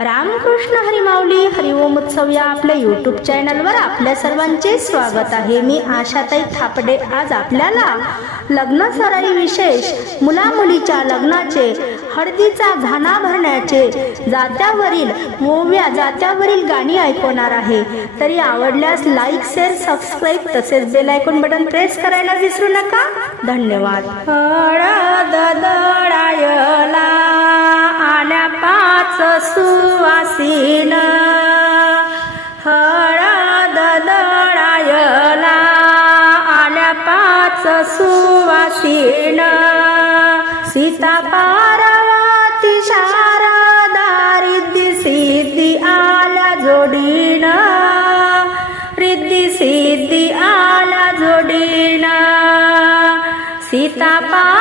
रामकृष्ण हरिमाऊली हरिओम उत्सव या आपल्या यूट्यूब चॅनलवर आपल्या सर्वांचे स्वागत आहे. मी आशाताई थापडे. आज आपल्याला लग्न सराई विशेष मुला मुलीच्या लग्नाचे हळदीचा घाणा भरण्याचे जात्यावरील ओव्या जात्यावरील गाणी ऐकवणार आहे. तरी आवडल्यास लाईक शेअर सबस्क्राईब तसेच बेल आयकॉन बटन प्रेस करायला विसरू नका. धन्यवाद. सुवासीन हळद दळायला आल्या पाच सुवासीन. सीता पार्वती शारदा रिद्धी सिद्धी आल्या जोडीन. रिद्धी सिद्धी आल्या जोडीन. सीता पार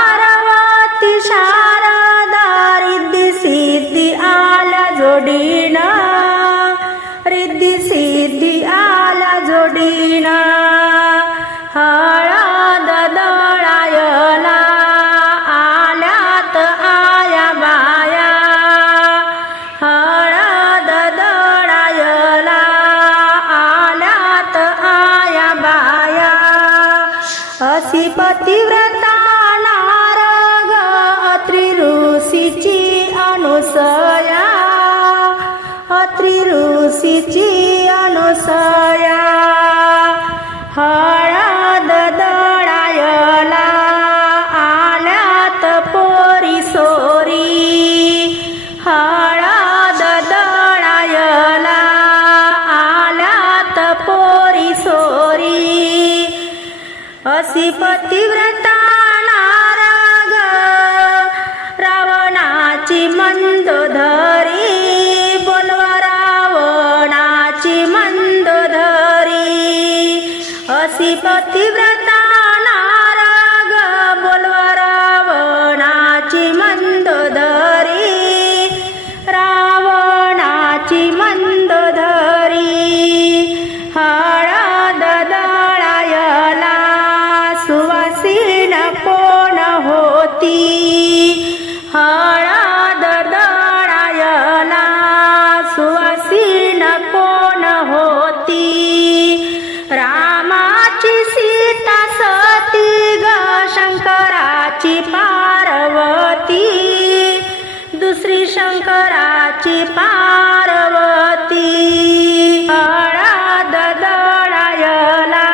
पतिव्रता नारग अत्रिऋषीची अनुसया अत्रिऋषीची अनुसया. पतिव्रता नाराग रावणाची मंदोधरी बोलवा रावणाची मंदोधरी असी पतिव्रता हळद दळायला सुवासीन कोण होती? रामाची सीता सती ग शंकराची पार्वती. दुसरी शंकराची पार्वती. हळद दळायला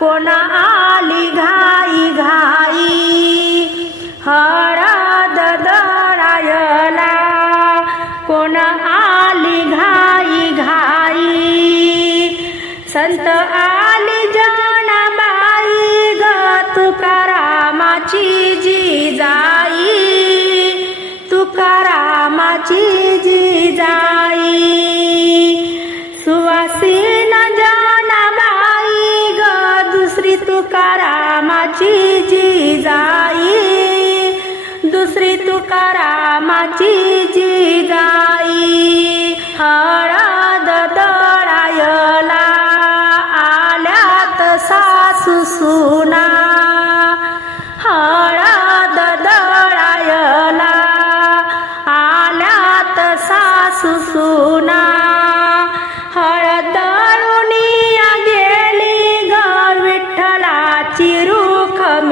कोण आली घाई? संत आली जनाबाई ग तुकारामाची जी जाई तुकारामाची जी जाई. सुवासीन जनाबाई ग दुसरी तुकारामाची जी जाई. दुसरी तुकारामाची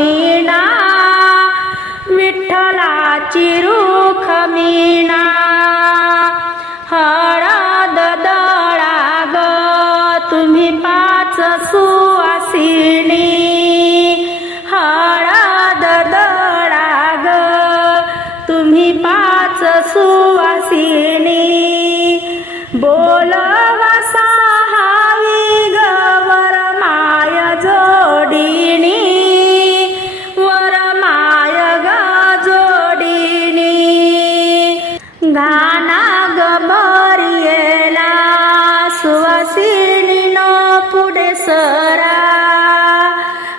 मीना विठ्ठलाची रूख मीना हळद दळा ग तुम्ही पाच सुवासिनी. हळद दळा ग तुम्ही पाच सुवासिनी. बोलवासा घाना गबरियेला सुवसिनीनो पुढे सरा.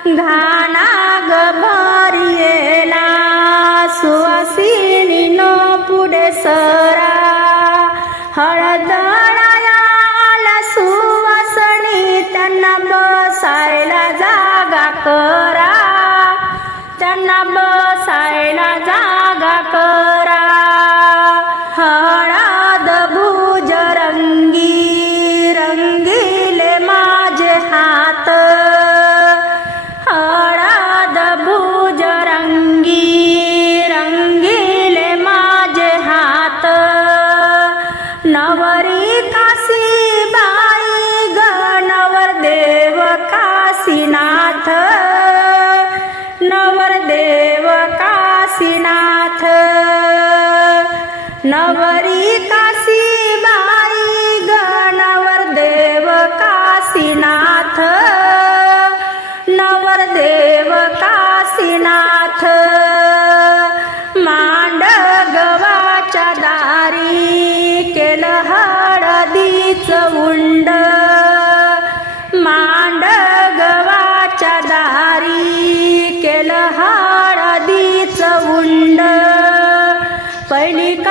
घाना गबरियेला सुवासिनी नो पुढे सरा. हळदळायाला सुवासणी त्यांना बसायला जागा करा. त्यांना बसायला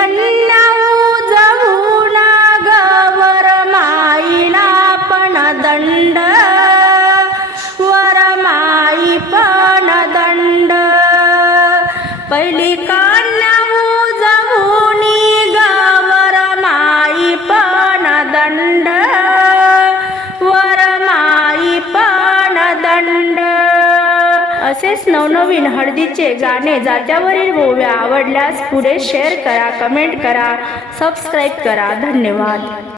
कन्या उजवून गवर माईला पण दंड. वर माई पण दंड. पहिली का असेच नवनवीन हळदीचे गाणे जात्यावरील ओव्या आवडल्यास पुढे शेअर करा कमेंट करा सबस्क्राईब करा. धन्यवाद.